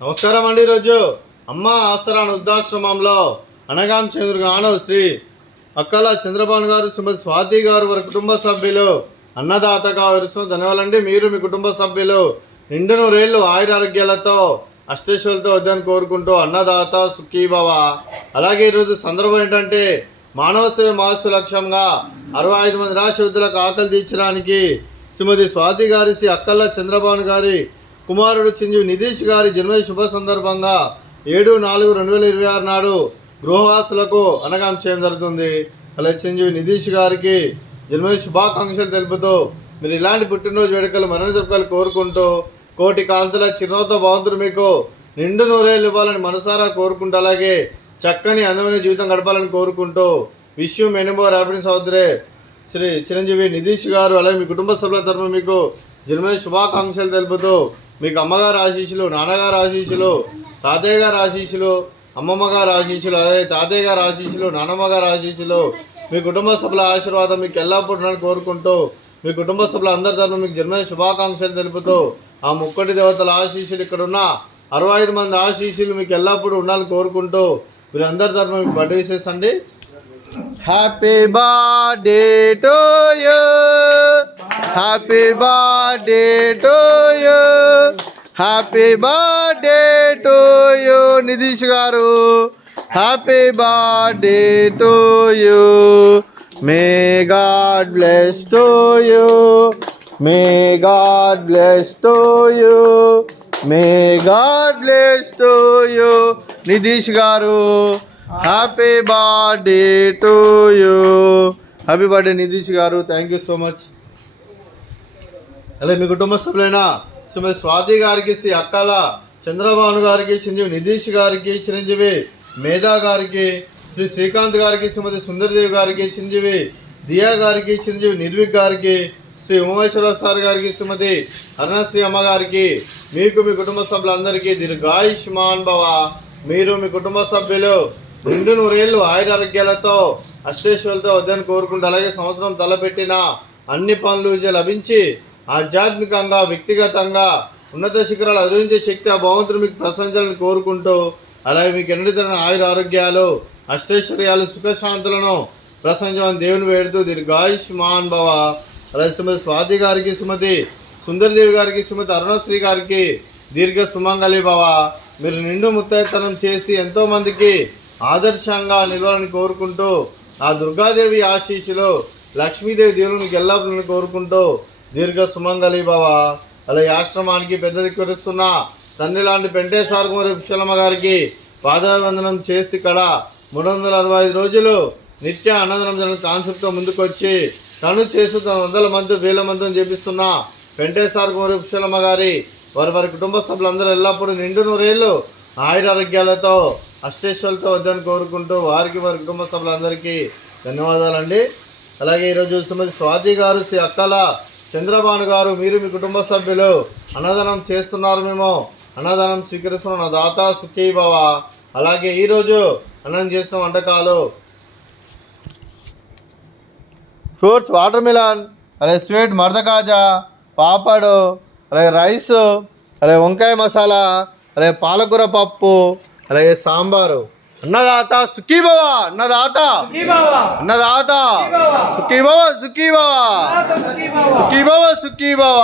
నమస్కారం అండి. ఈరోజు అమ్మ ఆసరా వృద్ధాశ్రమంలో అనగాం చంద్ర గానవ్ శ్రీ అక్కల చంద్రబాబు గారు, శ్రీమతి స్వాతి గారు, వారి కుటుంబ సభ్యులు అన్నదాతగా వివరిస్తున్న ధన్యవాదాలండి. మీరు మీ కుటుంబ సభ్యులు నిండు నూరేళ్ళు ఆయురారోగ్యాలతో అష్టేశ్వరులతో వద్దని కోరుకుంటూ అన్నదాత సుఖీభవ. అలాగే ఈరోజు సందర్భం ఏంటంటే మానవ సేవ మహస్సు లక్ష్యంగా 65 మంది రాష్ట్రులకు ఆకలి తీర్చడానికి శ్రీమతి స్వాతి గారి, శ్రీ అక్కల చంద్రబాబు గారి కుమారుడు చిరంజీవి నితీష్ గారి జన్మదిన శుభ సందర్భంగా 7/4/2026 నాడు గృహవాసులకు అనగాం చేయడం జరుగుతుంది. అలాగే చిరంజీవి నితీష్ గారికి జన్మదిన శుభాకాంక్షలు తెలుపుతూ మీరు ఇలాంటి పుట్టినరోజు వేడుకలు మరణ జరుపుకలు కోరుకుంటూ కోటి కాంతుల చిరునవ్వుతో భగవంతుడు మీకు నిండు నూరేళ్ళు ఇవ్వాలని మనసారా కోరుకుంటూ అలాగే చక్కని అందమైన జీవితం గడపాలని కోరుకుంటూ విష్ మెనీ మోర్ హ్యాపీనెస్ అవుతురే శ్రీ చిరంజీవి నితీష్ గారు అలాగే మీ కుటుంబ సభ్యుల తరఫున మీకు జన్మదిన శుభాకాంక్షలు తెలుపుతూ మీకు అమ్మగారు ఆశీస్సులు, నాన్నగారు ఆశీస్సులు, తాతయ్య గారు ఆశీస్సులు, అమ్మమ్మ గారు ఆశీస్సులు, అలాగే తాతయ్య గారు ఆశీస్సులు, నాన్నమ్మ గారు ఆశీస్సులు, మీ కుటుంబ సభ్యుల ఆశీర్వాదం మీకు ఎల్లప్పుడూ కోరుకుంటూ మీ కుటుంబ సభ్యుల అందరి తరఫున మీకు జన్మదిన శుభాకాంక్షలు తెలుపుతూ ఆ ముక్కటి దేవతల ఆశీస్సులు, ఇక్కడున్న 65 మంది ఆశీస్సులు మీకు ఎల్లప్పుడూ ఉండాలని కోరుకుంటూ మీరు అందరి తరఫున మీకు బర్త్డే విషెస్ అండి. Happy birthday to you, happy birthday to you, happy birthday to you Nitish garu, happy birthday to you. May God bless to you, may God bless to you, may God bless to you Nitish garu. Happy birthday to you, happy birthday Nitish garu. Thank you so much. అలాగే మీ కుటుంబ సభ్యులైన శ్రీమతి స్వాతి గారికి, శ్రీ అక్కల చంద్రబాబు గారికి, చిరంజీవి నితీష్ గారికి, చిరంజీవి మేధా గారికి, శ్రీ శ్రీకాంత్ గారికి, శ్రీమతి సుందరదేవి గారికి, చిరంజీవి దియా గారికి, చిరంజీవి నిర్విక్ గారికి, శ్రీ ఉమేశ్వరరావు సార్ గారికి, శ్రీమతి అరుణశ్రీ అమ్మ గారికి, మీకు మీ కుటుంబ సభ్యులందరికీ దీర్ఘాయుష్మాన్ భవ. మీరు మీ కుటుంబ సభ్యులు నిండు నూరేళ్ళు ఆయురారోగ్యాలతో అష్టేశ్వరులతో వద్దని కోరుకుంటూ అలాగే సంవత్సరం తలపెట్టిన అన్ని పనులు లభించి ఆధ్యాత్మికంగా వ్యక్తిగతంగా ఉన్నత శిఖరాలు అధిరోహించే శక్తి ఆ భగవంతుడు మీకు ప్రశంసాలను కోరుకుంటూ అలాగే మీకు ఎన్నితరమైన ఆయురారోగ్యాలు అష్టైశ్వర్యాలు సుఖశాంతులను ప్రశంసమని దేవుని వేడుతూ దీర్ఘాయుష్మాన్ భవ. అలాగే శ్రీమతి స్వాతి గారికి, శ్రీమతి సుందరదేవి గారికి, శ్రీమతి అరుణశ్రీ గారికి దీర్ఘ సుమంగళి భవ. మీరు నిండు ముత్తైతనం చేసి ఎంతోమందికి ఆదర్శంగా నిలవాలని కోరుకుంటూ ఆ దుర్గాదేవి ఆశీస్సులు, లక్ష్మీదేవి దేవునికి ఎల్లప్పుడూ కోరుకుంటూ దీర్ఘ సుమంగళి భవ. అలాగే ఆశ్రమానికి పెద్ద దిక్కురిస్తున్న తండ్రి లాంటి పెంటేశ్వర కుమారి విశాలమ్మ గారికి పాదాభివందనం చేసి ఇక్కడ 365 రోజులు నిత్య అన్నదానం జరిగిన కాన్సెప్ట్తో ముందుకు వచ్చి తను చేస్తూ తన 100 మంది 1000 మందిని చేపిస్తున్న పెంటేశ్వర కుమారి విశాలమ్మ గారి వారి కుటుంబ సభ్యులందరూ ఎల్లప్పుడూ నిండు నూరేళ్ళు ఆయురారోగ్యాలతో అష్టేశ్వరులతో వద్దని కోరుకుంటూ వారికి వారి కుటుంబ సభ్యులందరికీ ధన్యవాదాలండి. అలాగే ఈరోజు శ్రీమతి స్వాతి గారు, శ్రీ అక్కల చంద్రబాబు గారు, మీరు మీ కుటుంబ సభ్యులు అన్నదానం చేస్తున్నారు. మేము అన్నదానం స్వీకరిస్తున్న నా దాత సుఖీభవ. అలాగే ఈరోజు అన్నం చేసిన వంటకాలు ఫ్రూట్స్, వాటర్ మిలన్, అలాగే స్వీట్ మర్దకాజా, పాపడు, అలాగే రైస్, అలాగే వంకాయ మసాలా, అలాగే పాలకూర పప్పు, అలాగే సాంబారు. అన్నదాత సుఖీభవ, అన్నదాత అన్నదాత సుఖీభవ, సుఖీభవ, సుఖీభవ, సుఖీభవ.